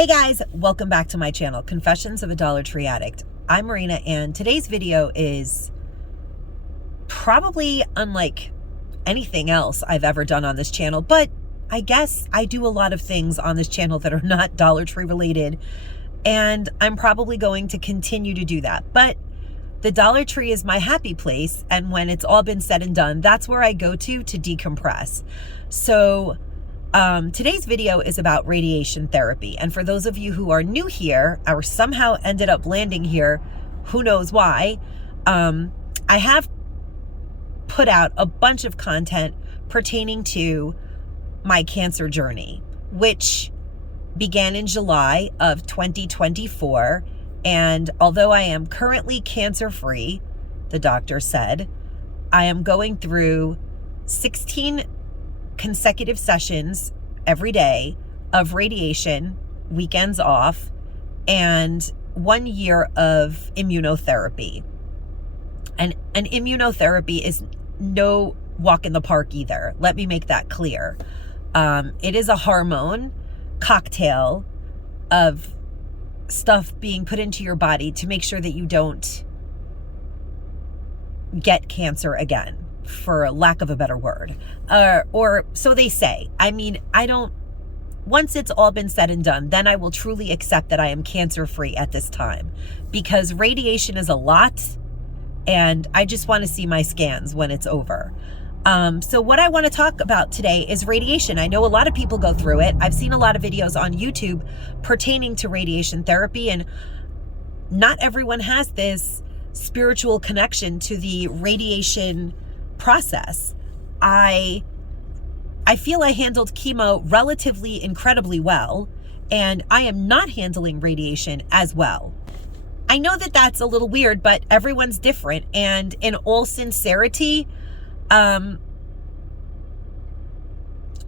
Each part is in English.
Hey guys, welcome back to my channel, Confessions of a Dollar Tree Addict. I'm Marina, and today's video is probably unlike anything else I've ever done on this channel, but I guess I do a lot of things on this channel that are not Dollar Tree related, and I'm probably going to continue to do that. But the Dollar Tree is my happy place, and when it's all been said and done, that's where I go to decompress. So today's video is about radiation therapy. And for those of you who are new here or somehow ended up landing here, who knows why, I have put out a bunch of content pertaining to my cancer journey, which began in July of 2024. And although I am currently cancer-free, the doctor said, I am going through 16 consecutive sessions every day of radiation, weekends off, and 1 year of immunotherapy. And an immunotherapy is no walk in the park either. Let me make that clear. It is a hormone cocktail of stuff being put into your body to make sure that you don't get cancer again, for lack of a better word, or so they say. I mean, once it's all been said and done, then I will truly accept that I am cancer-free at this time, because radiation is a lot, and I just want to see my scans when it's over. So what I want to talk about today is radiation. I know a lot of people go through it. I've seen a lot of videos on YouTube pertaining to radiation therapy, and not everyone has this spiritual connection to the radiation process. I feel I handled chemo relatively incredibly well, and I am not handling radiation as well. I know that that's a little weird, but everyone's different. And in all sincerity, I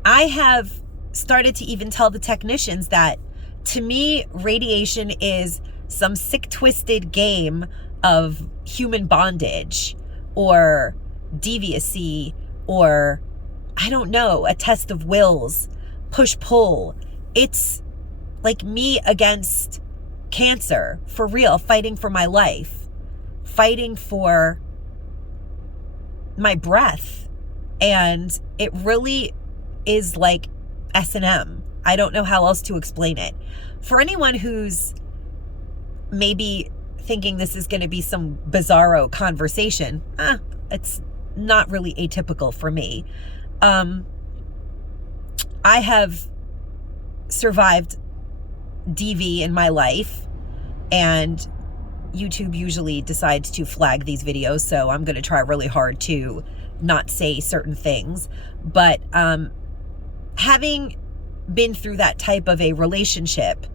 have started to even tell the technicians that, to me, radiation is some sick, twisted game of human bondage or deviacy, or I don't know, a test of wills, push-pull. It's like me against cancer, for real, fighting for my life, fighting for my breath. And it really is like S&M. I don't know how else to explain it. For anyone who's maybe thinking this is going to be some bizarro conversation, it's not really atypical for me. I have survived DV in my life, and YouTube usually decides to flag these videos, so I'm going to try really hard to not say certain things. But having been through that type of a relationship,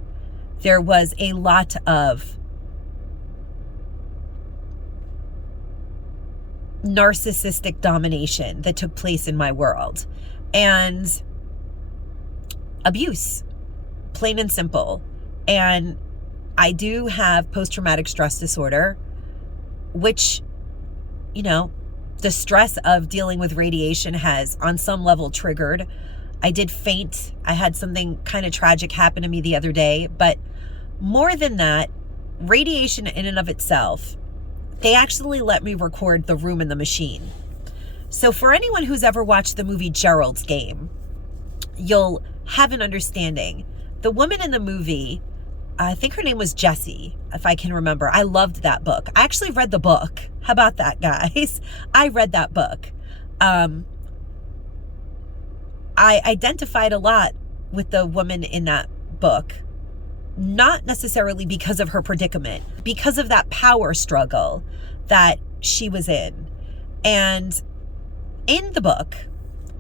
there was a lot of narcissistic domination that took place in my world, and abuse, plain and simple. And I do have post-traumatic stress disorder, which, you know, the stress of dealing with radiation has on some level triggered. I did faint. I had something kind of tragic happen to me the other day. But more than that, radiation in and of itself, they actually let me record the room in the machine. So for anyone who's ever watched the movie Geralds Game, you'll have an understanding. The woman in the movie, I think her name was Jessie, if I can remember. I loved that book. I actually read the book. How about that, guys? I read that book. I identified a lot with the woman in that book, not necessarily because of her predicament, because of that power struggle that she was in. And in the book,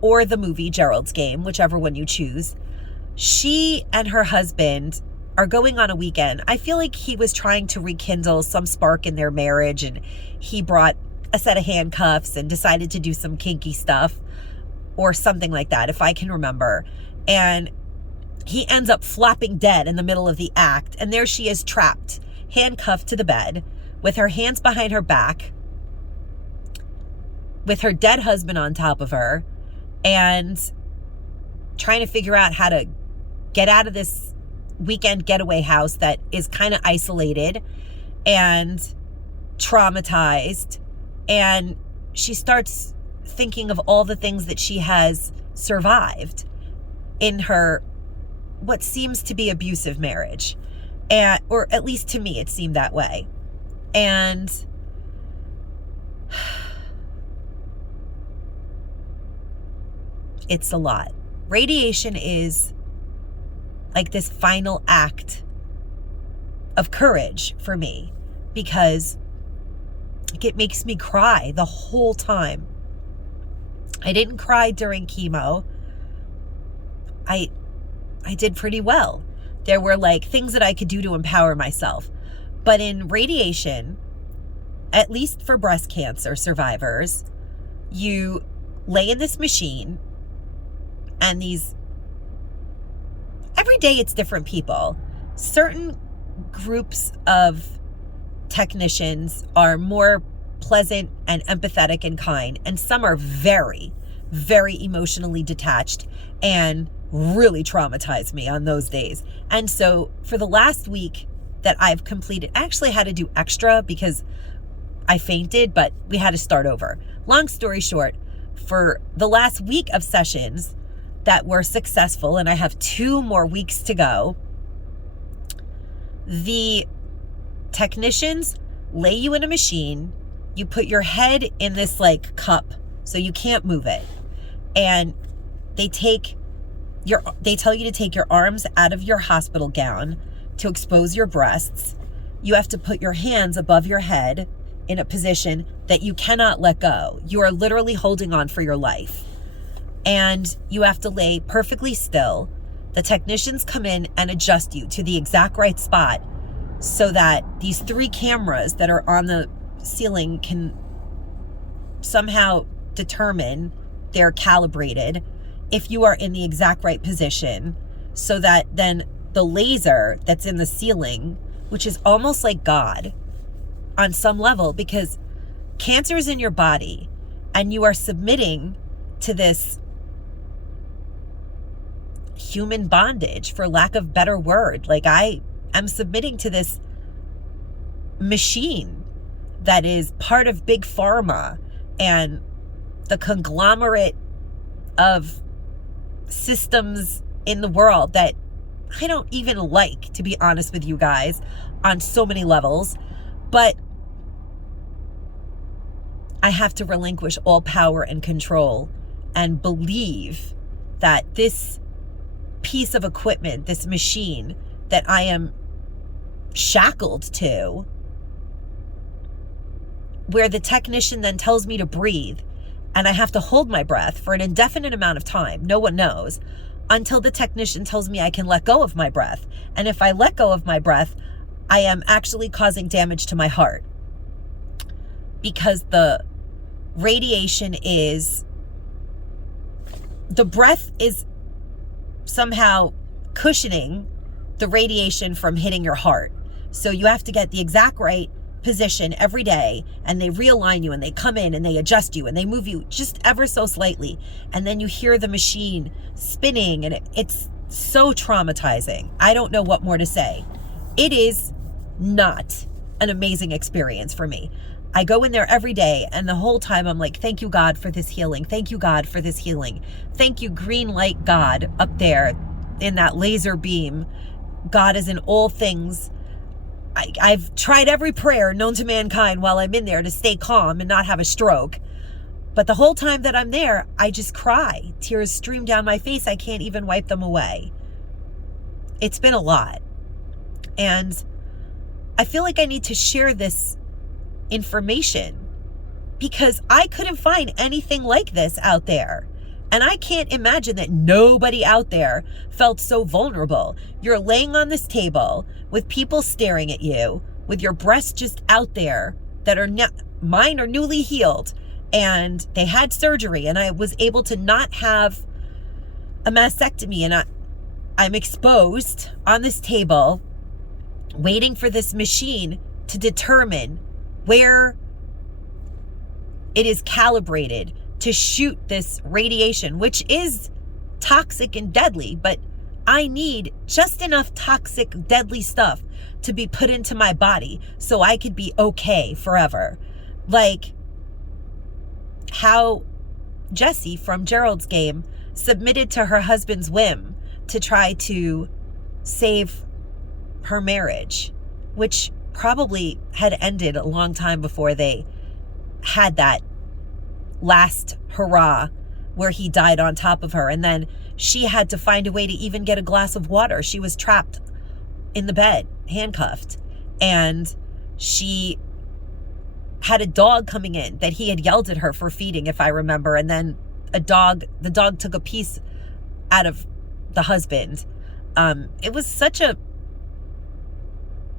or the movie Gerald's Game, whichever one you choose, she and her husband are going on a weekend. I feel like he was trying to rekindle some spark in their marriage, and he brought a set of handcuffs and decided to do some kinky stuff or something like that, if I can remember. And he ends up flopping dead in the middle of the act, and there she is, trapped, handcuffed to the bed, with her hands behind her back, with her dead husband on top of her, and trying to figure out how to get out of this weekend getaway house that is kind of isolated and traumatized. And she starts thinking of all the things that she has survived in her what seems to be abusive marriage, or at least to me it seemed that way. And it's a lot. Radiation is like this final act of courage for me, because it makes me cry the whole time. I didn't cry during chemo. I did pretty well. There were like things that I could do to empower myself. But in radiation, at least for breast cancer survivors, you lay in this machine, and every day it's different people. Certain groups of technicians are more pleasant and empathetic and kind, and some are very, very emotionally detached and really traumatized me on those days. And so for the last week that I've completed, I actually had to do extra because I fainted, but we had to start over. Long story short, for the last week of sessions that were successful, and I have 2 more weeks to go, the technicians lay you in a machine. You put your head in this like cup so you can't move it. And they tell you to take your arms out of your hospital gown to expose your breasts. You have to put your hands above your head in a position that you cannot let go. You are literally holding on for your life. And you have to lay perfectly still. The technicians come in and adjust you to the exact right spot so that these 3 cameras that are on the ceiling can somehow determine, they're calibrated, if you are in the exact right position, so that then the laser that's in the ceiling, which is almost like God on some level, because cancer is in your body and you are submitting to this human bondage, for lack of better word. Like, I am submitting to this machine that is part of big pharma and the conglomerate of systems in the world that I don't even like, to be honest with you guys, on so many levels. But I have to relinquish all power and control and believe that this piece of equipment, this machine that I am shackled to, where the technician then tells me to breathe, and I have to hold my breath for an indefinite amount of time, no one knows, until the technician tells me I can let go of my breath. And if I let go of my breath, I am actually causing damage to my heart, because the radiation is, the breath is somehow cushioning the radiation from hitting your heart. So you have to get the exact right position every day, and they realign you, and they come in and they adjust you, and they move you just ever so slightly, and then you hear the machine spinning, and it's so traumatizing. I don't know what more to say. It is not an amazing experience for me. I go in there every day, and the whole time I'm like, thank you, God, for this healing. Thank you, God, for this healing. Thank you, green light God up there in that laser beam. God is in all things. I've tried every prayer known to mankind while I'm in there to stay calm and not have a stroke. But the whole time that I'm there, I just cry. Tears stream down my face. I can't even wipe them away. It's been a lot. And I feel like I need to share this information because I couldn't find anything like this out there. And I can't imagine that nobody out there felt so vulnerable. You're laying on this table with people staring at you, with your breasts just out there that are mine are newly healed, and they had surgery, and I was able to not have a mastectomy, and I'm exposed on this table waiting for this machine to determine where it is calibrated to shoot this radiation, which is toxic and deadly, but I need just enough toxic, deadly stuff to be put into my body so I could be okay forever. Like how Jessie from Gerald's Game submitted to her husband's whim to try to save her marriage, which probably had ended a long time before they had that last hurrah where he died on top of her. And then she had to find a way to even get a glass of water. She was trapped in the bed, handcuffed. And she had a dog coming in that he had yelled at her for feeding, if I remember. And then the dog took a piece out of the husband. It was such a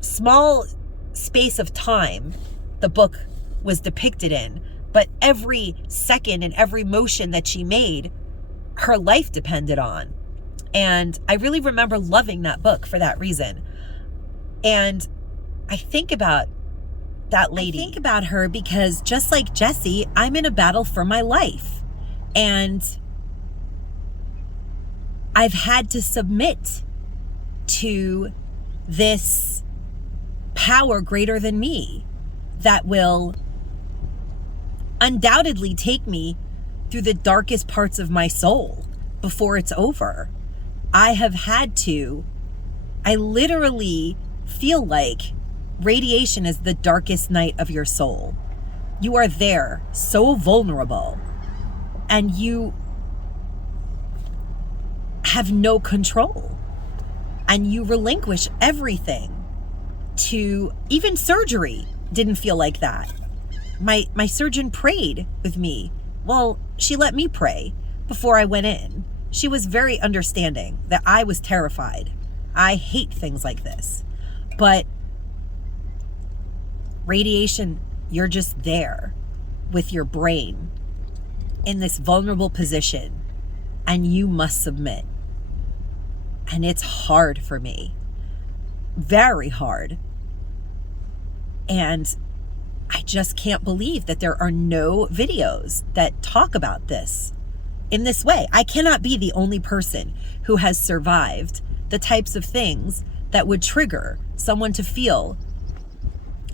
small space of time the book was depicted in, but every second and every motion that she made, her life depended on. And I really remember loving that book for that reason. And I think about that lady. I think about her because just like Jessie, I'm in a battle for my life. And I've had to submit to this power greater than me that will undoubtedly take me through the darkest parts of my soul before it's over. I literally feel like radiation is the darkest night of your soul. You are there, so vulnerable, and you have no control, and you relinquish everything to even surgery. Didn't feel like that. My surgeon prayed with me. Well, she let me pray before I went in. She was very understanding that I was terrified. I hate things like this. But radiation, you're just there with your brain in this vulnerable position, and you must submit. And it's hard for me. Very hard. And I just can't believe that there are no videos that talk about this in this way. I cannot be the only person who has survived the types of things that would trigger someone to feel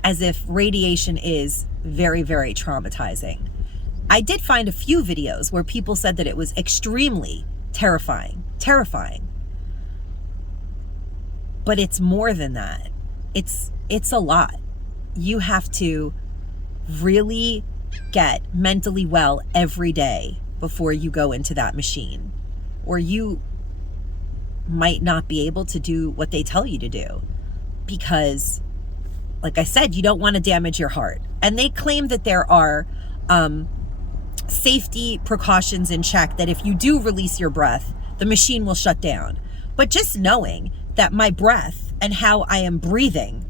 as if radiation is very, very traumatizing. I did find a few videos where people said that it was extremely terrifying. But it's more than that. It's a lot. You have to really get mentally well every day before you go into that machine, or you might not be able to do what they tell you to do because, like I said, you don't want to damage your heart. And they claim that there are safety precautions in check, that if you do release your breath, the machine will shut down. But just knowing that my breath and how I am breathing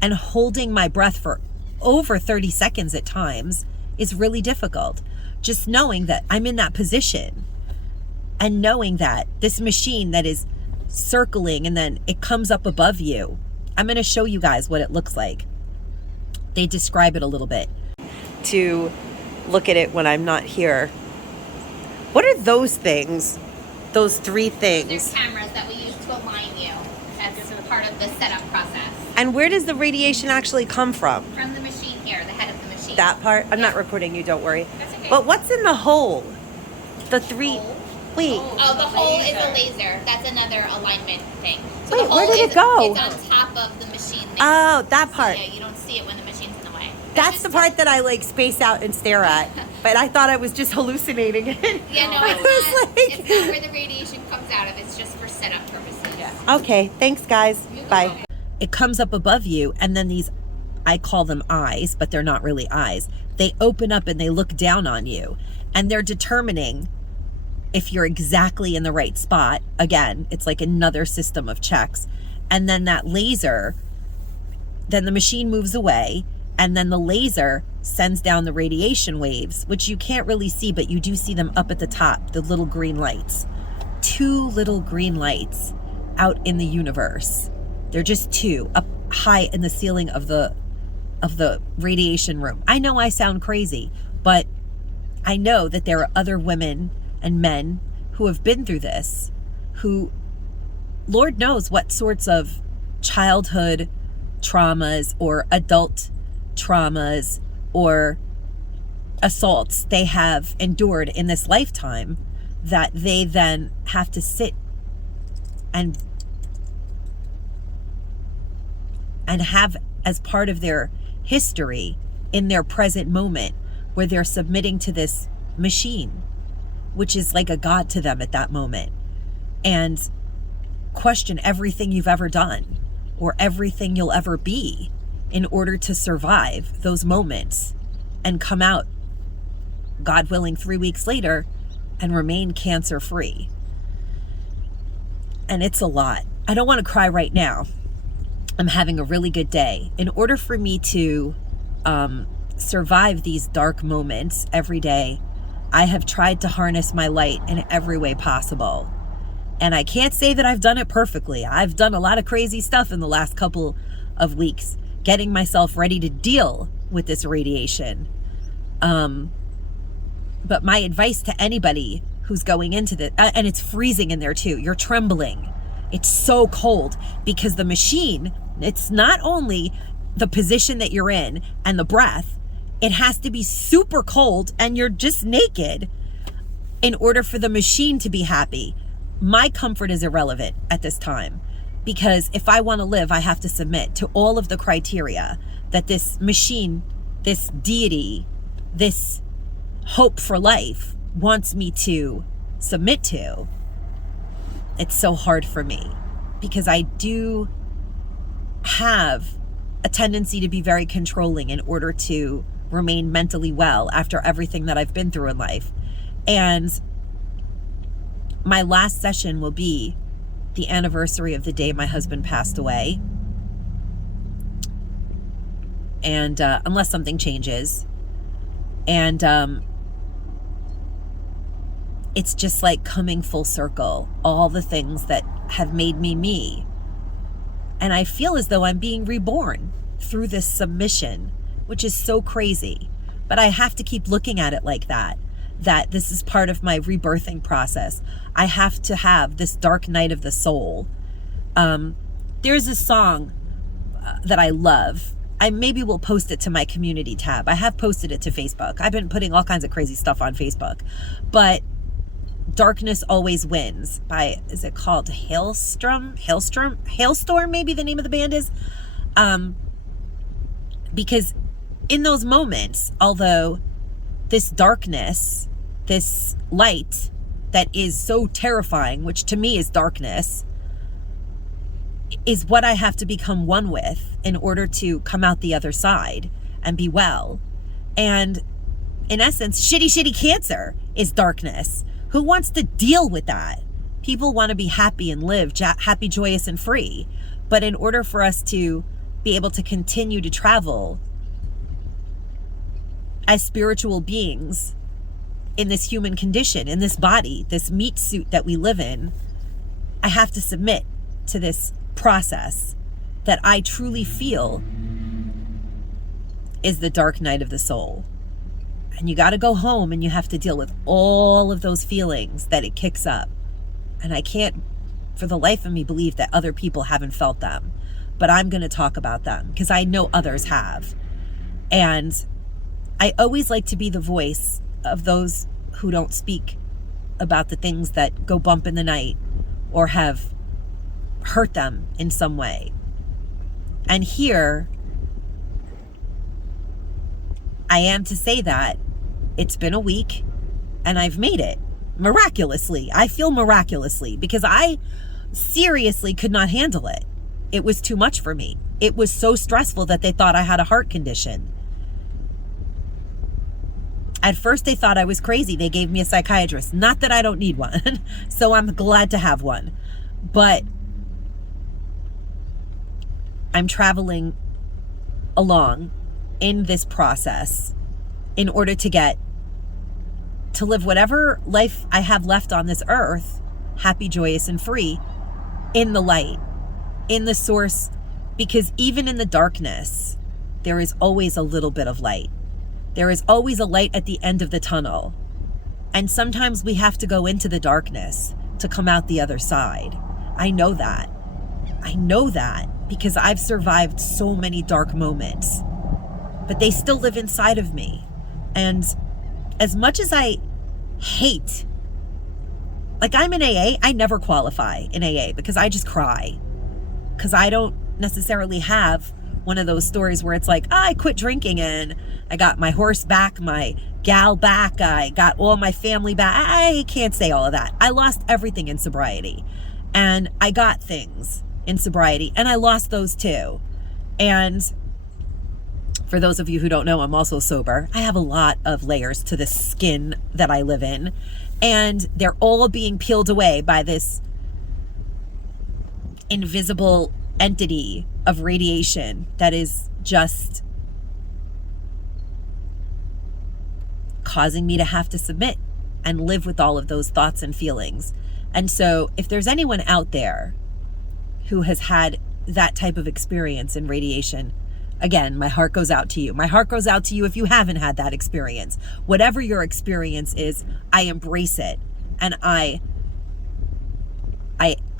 and holding my breath for over 30 seconds at times is really difficult. Just knowing that I'm in that position and knowing that this machine that is circling and then it comes up above you. I'm going to show you guys what it looks like. They describe it a little bit to look at it when I'm not here. What are those things? Those three things? They're cameras that we use to align you as part of the setup process. And where does the radiation actually come from? From the machine here, the head of the machine. That part? I'm not recording you, don't worry. That's okay. But what's in the hole? The three... Hole? Wait. Oh, the hole is a laser. That's another alignment thing. So Wait, the hole where did it go? It's on top of the machine there. Oh, that part. So, yeah, you don't see it when the machine's in the way. That's the part that I like space out and stare at. But I thought I was just hallucinating it. Yeah, no, it's not where the radiation comes out of. It's just for setup purposes. Yeah. Okay, thanks guys. Bye. It comes up above you, and then these, I call them eyes, but they're not really eyes. They open up and they look down on you, and they're determining if you're exactly in the right spot. Again, it's like another system of checks. And then that laser, then the machine moves away, and then the laser sends down the radiation waves, which you can't really see, but you do see them up at the top, the little green lights. 2 little green lights out in the universe. They're just 2 up high in the ceiling of the of the radiation room. I know I sound crazy, but I know that there are other women and men who have been through this, who, Lord knows what sorts of childhood traumas or adult traumas or assaults they have endured in this lifetime, that they then have to sit and have as part of their history in their present moment, where they're submitting to this machine, which is like a god to them at that moment, and question everything you've ever done or everything you'll ever be in order to survive those moments and come out, God willing, 3 weeks later and remain cancer free. And it's a lot. I don't want to cry right now. I'm having a really good day. In order for me to survive these dark moments every day, I have tried to harness my light in every way possible. And I can't say that I've done it perfectly. I've done a lot of crazy stuff in the last couple of weeks, getting myself ready to deal with this radiation. But my advice to anybody who's going into this, and it's freezing in there too, you're trembling. It's so cold because the machine, it's not only the position that you're in and the breath, it has to be super cold and you're just naked in order for the machine to be happy. My comfort is irrelevant at this time, because if I want to live, I have to submit to all of the criteria that this machine, this deity, this hope for life wants me to submit to. It's so hard for me because I do have a tendency to be very controlling in order to remain mentally well after everything that I've been through in life. And my last session will be the anniversary of the day my husband passed away. And unless something changes. And it's just like coming full circle, all the things that have made me me. And I feel as though I'm being reborn through this submission, which is so crazy. But I have to keep looking at it like that this is part of my rebirthing process. I have to have this dark night of the soul. There's a song that I love. I maybe will post it to my community tab. I have posted it to Facebook. I've been putting all kinds of crazy stuff on Facebook. But Darkness Always Wins by, is it called Hailstorm, maybe the name of the band is. Because in those moments, although this darkness, this light that is so terrifying, which to me is darkness, is what I have to become one with in order to come out the other side and be well. And in essence, shitty cancer is darkness. Who wants to deal with that? People want to be happy and live happy, joyous, and free. But in order for us to be able to continue to travel as spiritual beings in this human condition, in this body, this meat suit that we live in, I have to submit to this process that I truly feel is the dark night of the soul. And you got to go home and you have to deal with all of those feelings that it kicks up. And I can't for the life of me believe that other people haven't felt them, but I'm going to talk about them because I know others have. And I always like to be the voice of those who don't speak about the things that go bump in the night or have hurt them in some way. And here I am to say that it's been a week and I've made it miraculously. I feel miraculously because I seriously could not handle it. It was too much for me. It was so stressful that they thought I had a heart condition. At first they thought I was crazy. They gave me a psychiatrist. Not that I don't need one. So I'm glad to have one. But I'm traveling along in this process in order to live whatever life I have left on this earth, happy, joyous, and free, in the light, in the source. Because even in the darkness, there is always a little bit of light. There is always a light at the end of the tunnel. And sometimes we have to go into the darkness to come out the other side. I know that. I know that because I've survived so many dark moments. But they still live inside of me. And as much as I hate, like I'm in AA, I never qualify in AA because I just cry. Because I don't necessarily have one of those stories where it's like, I quit drinking and I got my horse back, my gal back, I got all my family back. I can't say all of that. I lost everything in sobriety. And I got things in sobriety and I lost those too. And for those of you who don't know, I'm also sober. I have a lot of layers to the skin that I live in. And they're all being peeled away by this invisible entity of radiation that is just causing me to have to submit and live with all of those thoughts and feelings. And so if there's anyone out there who has had that type of experience in radiation, again, my heart goes out to you. My heart goes out to you if you haven't had that experience. Whatever your experience is, I embrace it. And I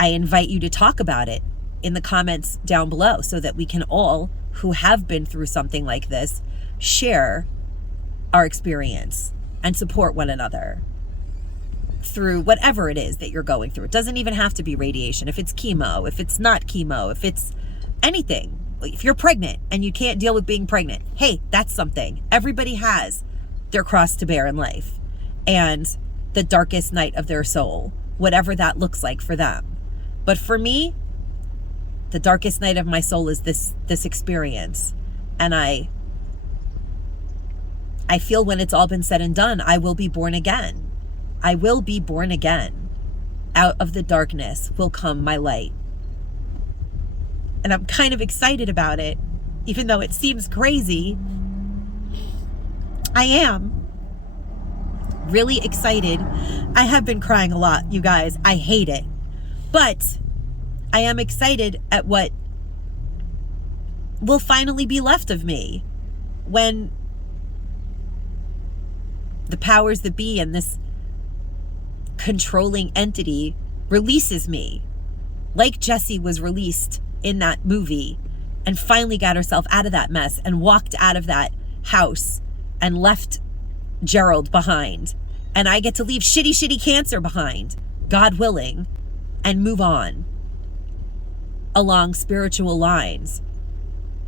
invite you to talk about it in the comments down below so that we can all, who have been through something like this, share our experience and support one another through whatever it is that you're going through. It doesn't even have to be radiation. If it's chemo, if it's not chemo, if it's anything, if you're pregnant and you can't deal with being pregnant, hey, that's something. Everybody has their cross to bear in life and the darkest night of their soul, whatever that looks like for them. But for me, the darkest night of my soul is this experience. And I feel when it's all been said and done, I will be born again. I will be born again. Out of the darkness will come my light. And I'm kind of excited about it, even though it seems crazy. I am really excited. I have been crying a lot, you guys. I hate it. But I am excited at what will finally be left of me when the powers that be and this controlling entity releases me, like Jessie was released in that movie and finally got herself out of that mess and walked out of that house and left Gerald behind. And I get to leave shitty cancer behind, God willing, and move on along spiritual lines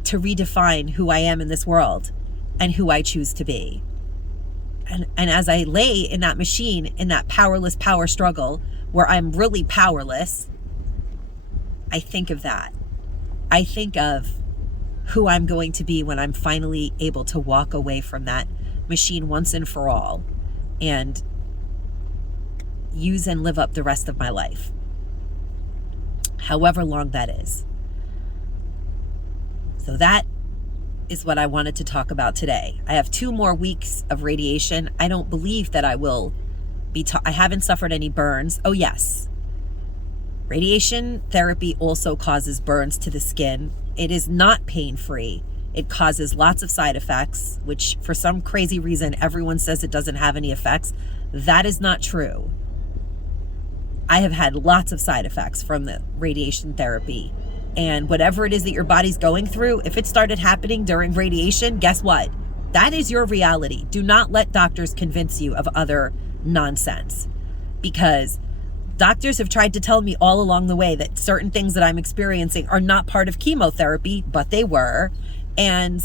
to redefine who I am in this world and who I choose to be. And as I lay in that machine, in that powerless power struggle where I'm really powerless, I think of that. I think of who I'm going to be when I'm finally able to walk away from that machine once and for all and use and live up the rest of my life, however long that is. So that is what I wanted to talk about today. I have 2 more weeks of radiation. I don't believe that I will be, I haven't suffered any burns. Oh yes. Radiation therapy also causes burns to the skin. It is not pain-free. It causes lots of side effects, which for some crazy reason, everyone says it doesn't have any effects. That is not true. I have had lots of side effects from the radiation therapy. And whatever it is that your body's going through, if it started happening during radiation, guess what? That is your reality. Do not let doctors convince you of other nonsense, because doctors have tried to tell me all along the way that certain things that I'm experiencing are not part of chemotherapy, but they were. And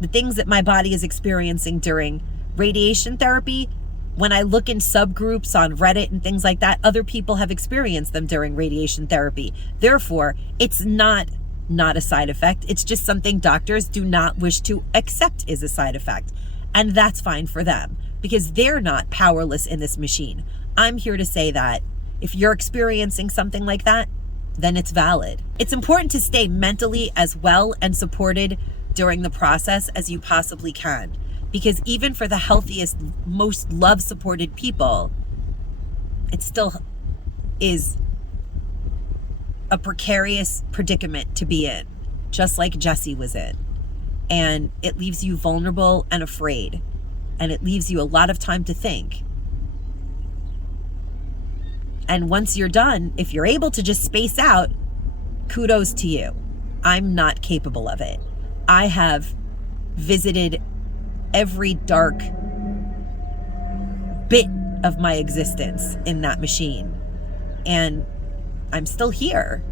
the things that my body is experiencing during radiation therapy, when I look in subgroups on Reddit and things like that, other people have experienced them during radiation therapy. Therefore, it's not a side effect. It's just something doctors do not wish to accept is a side effect. And that's fine for them because they're not powerless in this machine. I'm here to say that if you're experiencing something like that, then it's valid. It's important to stay mentally as well and supported during the process as you possibly can. Because even for the healthiest, most love-supported people, it still is a precarious predicament to be in, just like Jessie was in. and it leaves you vulnerable and afraid, and it leaves you a lot of time to think. And once you're done, if you're able to just space out, kudos to you. I'm not capable of it. I have visited every dark bit of my existence in that machine, and I'm still here,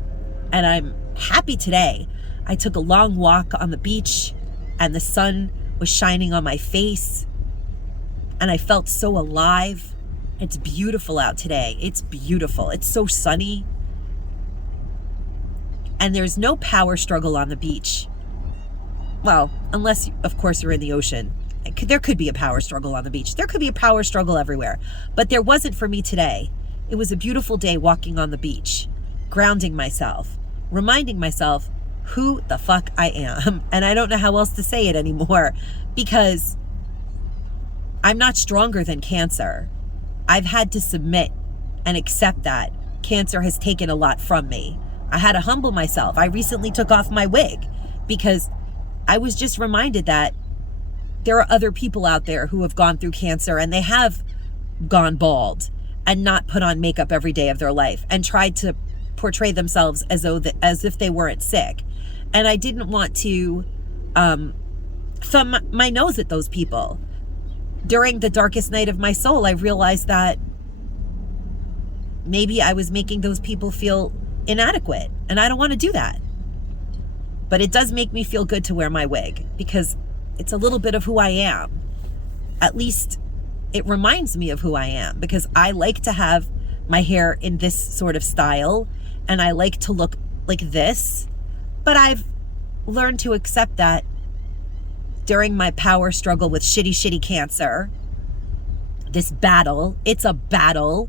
and I'm happy today. I took a long walk on the beach, and the sun was shining on my face, and I felt so alive. It's beautiful out today. It's beautiful. It's so sunny. And there's no power struggle on the beach. Well, unless, of course, you're in the ocean. There could be a power struggle on the beach. There could be a power struggle everywhere. But there wasn't for me today. It was a beautiful day walking on the beach, grounding myself, reminding myself who the fuck I am. And I don't know how else to say it anymore, because I'm not stronger than cancer. I've had to submit and accept that cancer has taken a lot from me. I had to humble myself. I recently took off my wig because I was just reminded that there are other people out there who have gone through cancer, and they have gone bald and not put on makeup every day of their life and tried to portray themselves as if they weren't sick. And I didn't want to thumb my nose at those people. During the darkest night of my soul, I realized that maybe I was making those people feel inadequate, and I don't want to do that. But it does make me feel good to wear my wig, because it's a little bit of who I am. At least it reminds me of who I am, because I like to have my hair in this sort of style, and I like to look like this. But I've learned to accept that during my power struggle with shitty cancer, this battle, it's a battle,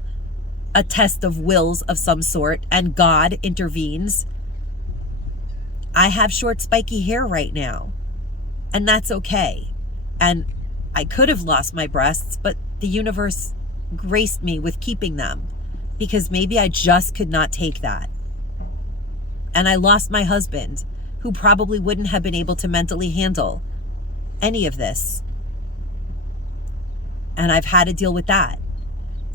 a test of wills of some sort, and God intervenes. I have short, spiky hair right now, and that's okay. And I could have lost my breasts, but the universe graced me with keeping them, because maybe I just could not take that. And I lost my husband, who probably wouldn't have been able to mentally handle any of this. And I've had to deal with that.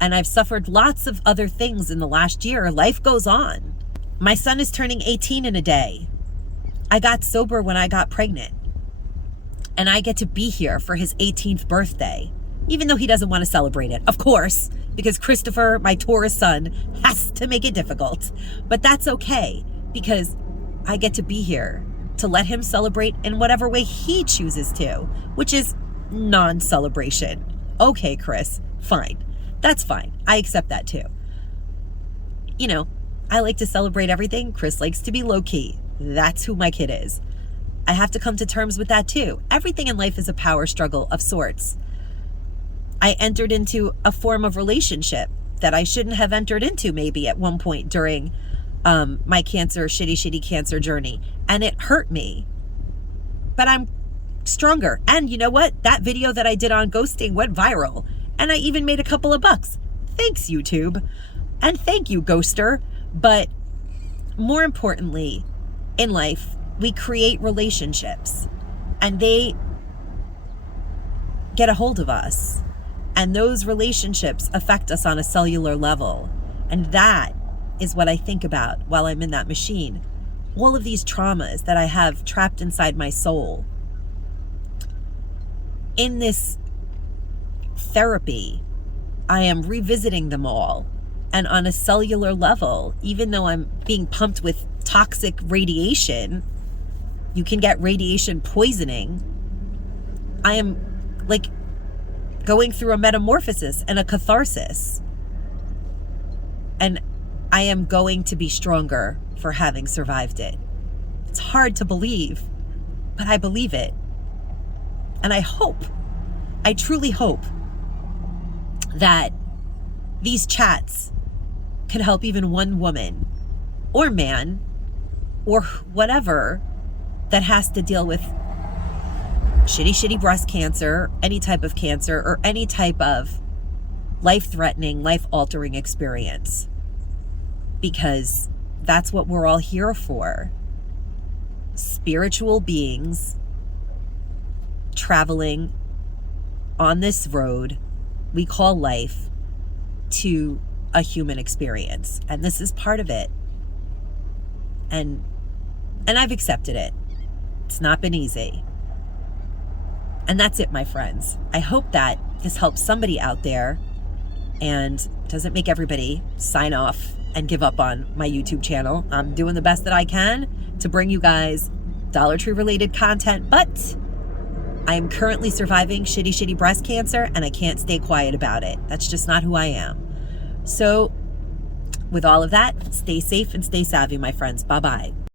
And I've suffered lots of other things in the last year. Life goes on. My son is turning 18 in a day. I got sober when I got pregnant. And I get to be here for his 18th birthday, even though he doesn't want to celebrate it, of course, because Christopher, my Taurus son, has to make it difficult. But that's okay, because I get to be here to let him celebrate in whatever way he chooses to, which is non-celebration. Okay, Chris, fine. That's fine. I accept that too. You know, I like to celebrate everything. Chris likes to be low-key. That's who my kid is. I have to come to terms with that too. Everything in life is a power struggle of sorts. I entered into a form of relationship that I shouldn't have entered into maybe at one point during my shitty cancer journey. And it hurt me. But I'm stronger. And you know what? That video that I did on ghosting went viral. And I even made a couple of bucks. Thanks, YouTube. And thank you, Ghoster. But more importantly, in life, we create relationships. And they get a hold of us. And those relationships affect us on a cellular level. And that is what I think about while I'm in that machine. All of these traumas that I have trapped inside my soul. In this therapy, I am revisiting them all. And on a cellular level, even though I'm being pumped with toxic radiation, you can get radiation poisoning. I am like going through a metamorphosis and a catharsis. And I am going to be stronger for having survived it. It's hard to believe, but I believe it. And I truly hope that these chats could help even one woman or man or whatever that has to deal with shitty breast cancer, any type of cancer, or any type of life-threatening, life-altering experience. Because that's what we're all here for. Spiritual beings traveling on this road we call life to a human experience. And this is part of it. And I've accepted it. It's not been easy. And that's it, my friends. I hope that this helps somebody out there and doesn't make everybody sign off and give up on my YouTube channel. I'm doing the best that I can to bring you guys Dollar Tree related content, but I am currently surviving shitty breast cancer and I can't stay quiet about it. That's just not who I am. So with all of that, stay safe and stay savvy, my friends. Bye-bye.